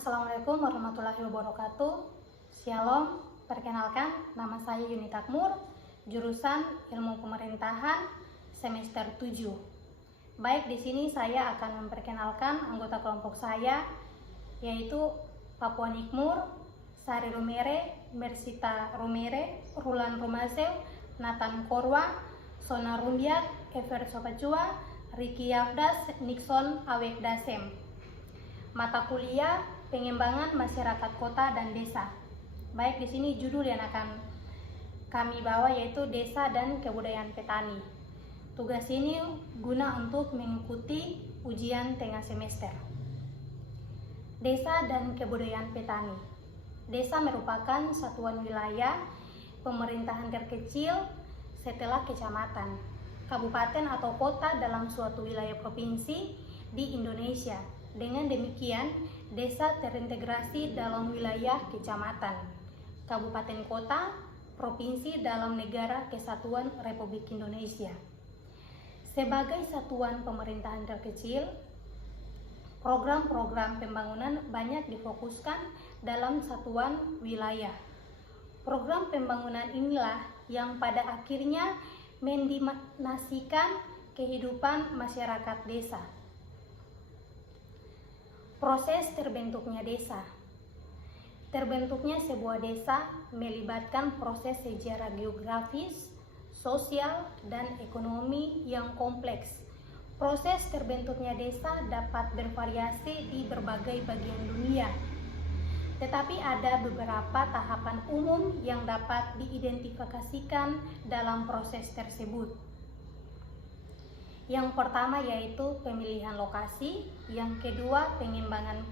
Assalamualaikum warahmatullahi wabarakatuh. Shalom, perkenalkan nama saya Yunita Takmur, jurusan Ilmu Pemerintahan semester 7. Baik, di sini saya akan memperkenalkan anggota kelompok saya, yaitu Papua Nikmur, Sari Rumere, Mersita Rumere, Rulan Rumasew, Nathan Korwa, Sona Rumbiat, Ever Sopacua, Riki Yafdas, Nixon Awek Dasem. Mata kuliah Pengembangan Masyarakat Kota dan Desa. Baik, di sini judul yang akan kami bawa yaitu Desa dan Kebudayaan Petani. Tugas ini guna untuk mengikuti ujian tengah semester. Desa dan Kebudayaan Petani. Desa merupakan satuan wilayah pemerintahan terkecil setelah kecamatan, kabupaten atau kota dalam suatu wilayah provinsi di Indonesia. Dengan demikian, desa terintegrasi dalam wilayah kecamatan, kabupaten kota, provinsi dalam negara kesatuan Republik Indonesia. Sebagai satuan pemerintahan terkecil, program-program pembangunan banyak difokuskan dalam satuan wilayah. Program pembangunan inilah yang pada akhirnya mendimensikan kehidupan masyarakat desa. Proses terbentuknya desa. Terbentuknya sebuah desa melibatkan proses sejarah geografis, sosial, dan ekonomi yang kompleks. Proses terbentuknya desa dapat bervariasi di berbagai bagian dunia, tetapi ada beberapa tahapan umum yang dapat diidentifikasikan dalam proses tersebut. Yang pertama yaitu pemilihan lokasi, yang kedua pengembangan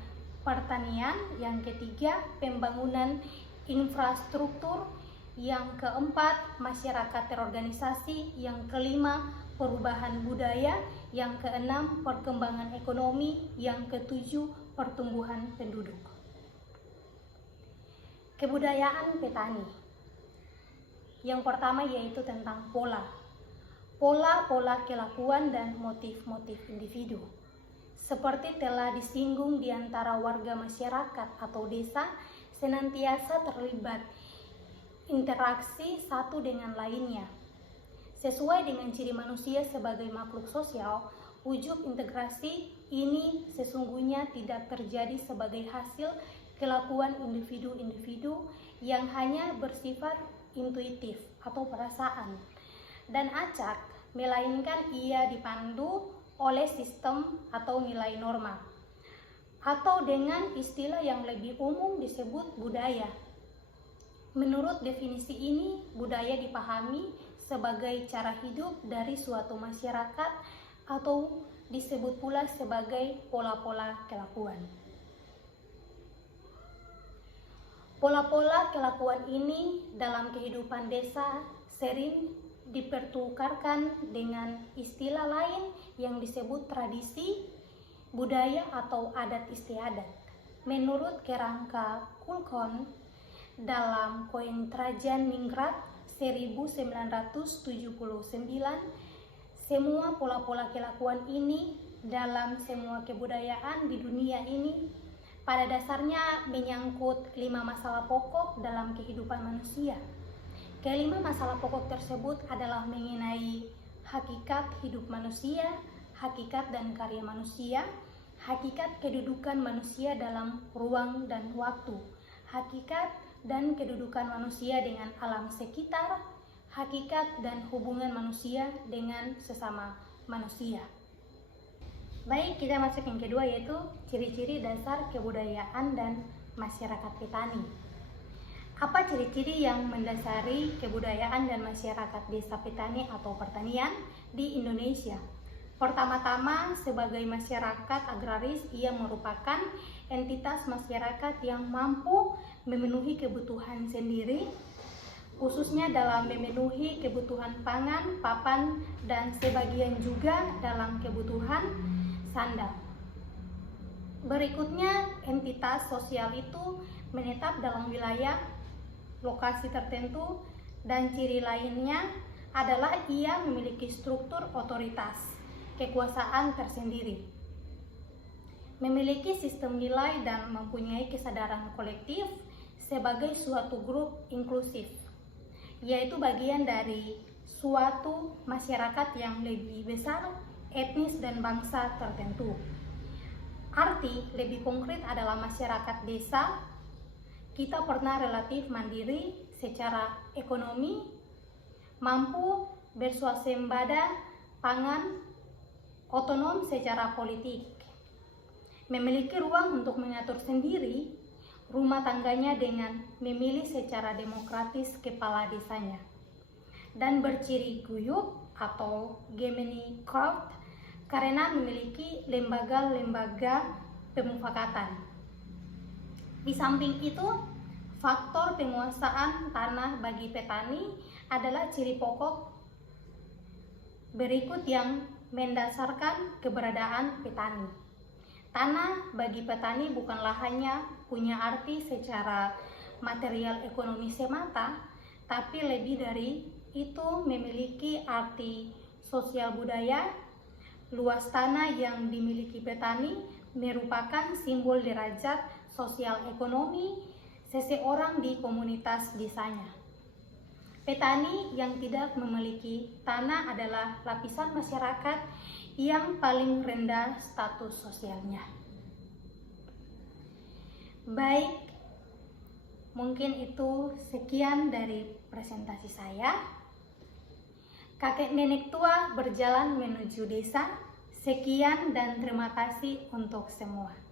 pertanian, yang ketiga pembangunan infrastruktur, yang keempat masyarakat terorganisasi, yang kelima perubahan budaya, yang keenam perkembangan ekonomi, yang ketujuh pertumbuhan penduduk. Kebudayaan petani. Yang pertama yaitu tentang pola-pola kelakuan dan motif-motif individu. Seperti telah disinggung di antara warga masyarakat atau desa senantiasa terlibat interaksi satu dengan lainnya. Sesuai dengan ciri manusia sebagai makhluk sosial, wujud integrasi ini sesungguhnya tidak terjadi sebagai hasil kelakuan individu-individu yang hanya bersifat intuitif atau perasaan dan acak, melainkan ia dipandu oleh sistem atau nilai norma, atau dengan istilah yang lebih umum disebut budaya. Menurut definisi ini, budaya dipahami sebagai cara hidup dari suatu masyarakat atau disebut pula sebagai pola-pola kelakuan. Pola-pola kelakuan ini dalam kehidupan desa sering dipertukarkan dengan istilah lain yang disebut tradisi, budaya, atau adat istiadat. Menurut kerangka Kulkon dalam Koin Trajan Ningrat 1979, semua pola-pola kelakuan ini dalam semua kebudayaan di dunia ini pada dasarnya menyangkut 5 masalah pokok dalam kehidupan manusia. Kelima masalah pokok tersebut adalah mengenai hakikat hidup manusia, hakikat dan karya manusia, hakikat kedudukan manusia dalam ruang dan waktu, hakikat dan kedudukan manusia dengan alam sekitar, hakikat dan hubungan manusia dengan sesama manusia. Baik, kita masuk yang kedua yaitu ciri-ciri dasar kebudayaan dan masyarakat petani. Apa ciri-ciri yang mendasari kebudayaan dan masyarakat desa petani atau pertanian di Indonesia? Pertama-tama, sebagai masyarakat agraris, ia merupakan entitas masyarakat yang mampu memenuhi kebutuhan sendiri, khususnya dalam memenuhi kebutuhan pangan, papan, dan sebagian juga dalam kebutuhan sandang. Berikutnya, entitas sosial itu menetap dalam wilayah lokasi tertentu, dan ciri lainnya adalah ia memiliki struktur otoritas, kekuasaan tersendiri. memiliki sistem nilai dan mempunyai kesadaran kolektif sebagai suatu grup inklusif, yaitu bagian dari suatu masyarakat yang lebih besar, etnis dan bangsa tertentu. Arti lebih konkret adalah masyarakat desa. Kita pernah relatif mandiri secara ekonomi, mampu berswasembada pangan, otonom secara politik, memiliki ruang untuk mengatur sendiri rumah tangganya dengan memilih secara demokratis kepala desanya, dan berciri guyup atau Gemeinschaft karena memiliki lembaga-lembaga pemufakatan. Di samping itu, faktor penguasaan tanah bagi petani adalah ciri pokok berikut yang mendasarkan keberadaan petani. Tanah bagi petani bukanlah hanya punya arti secara material ekonomi semata, tapi lebih dari itu memiliki arti sosial budaya. Luas tanah yang dimiliki petani merupakan simbol derajat sosial ekonomi seseorang di komunitas desanya. Petani yang tidak memiliki tanah adalah lapisan masyarakat yang paling rendah status sosialnya. Baik, mungkin itu sekian dari presentasi saya. Kakek nenek tua berjalan menuju desa. Sekian dan terima kasih untuk semua.